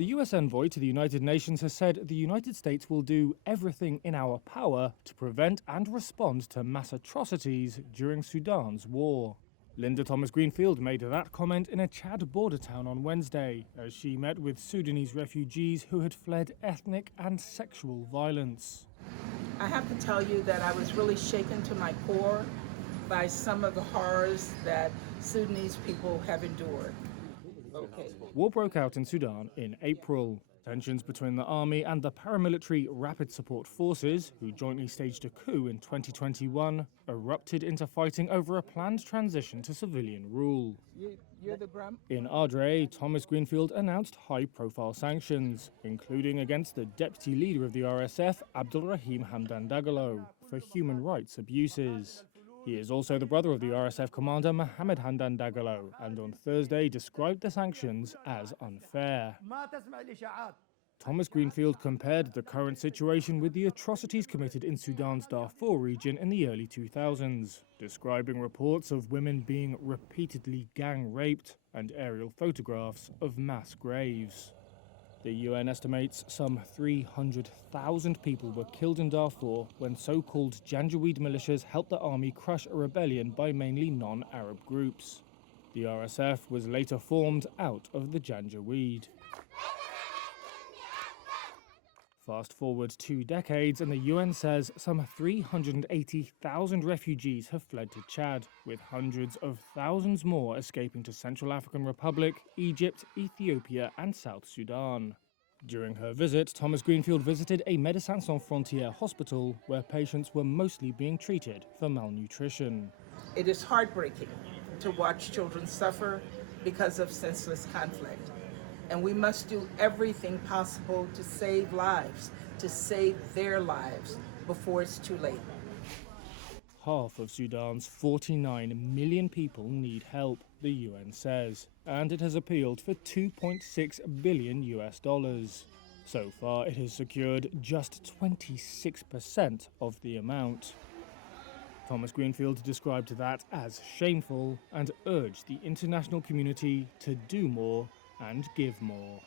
The US envoy to the United Nations has said the United States will do everything in our power to prevent and respond to mass atrocities during Sudan's war. Linda Thomas-Greenfield made that comment in a Chad border town on Wednesday as she met with Sudanese refugees who had fled ethnic and sexual violence. I have to tell you that I was really shaken to my core by some of the horrors that Sudanese people have endured. War broke out in Sudan in April. Tensions between the army and the paramilitary Rapid Support Forces, who jointly staged a coup in 2021, erupted into fighting over a planned transition to civilian rule. In Adre, Thomas-Greenfield announced high-profile sanctions, including against the deputy leader of the RSF, Abdulrahim Hamdan Dagalo, for human rights abuses. He is also the brother of the RSF commander Mohammed Hamdan Dagalo, and on Thursday described the sanctions as unfair. Thomas-Greenfield compared the current situation with the atrocities committed in Sudan's Darfur region in the early 2000s, describing reports of women being repeatedly gang-raped and aerial photographs of mass graves. The UN estimates some 300,000 people were killed in Darfur when so-called Janjaweed militias helped the army crush a rebellion by mainly non-Arab groups. The RSF was later formed out of the Janjaweed. Fast forward 2 decades and the UN says some 380,000 refugees have fled to Chad, with hundreds of thousands more escaping to Central African Republic, Egypt, Ethiopia and South Sudan. During her visit, Thomas-Greenfield visited a Médecins Sans Frontières hospital where patients were mostly being treated for malnutrition. It is heartbreaking to watch children suffer because of senseless conflict. And we must do everything possible to save lives, to save their lives before it's too late. Half of Sudan's 49 million people need help, the UN says, and it has appealed for $2.6 billion. So far, it has secured just 26% of the amount. Thomas-Greenfield described that as shameful and urged the international community to do more and give more.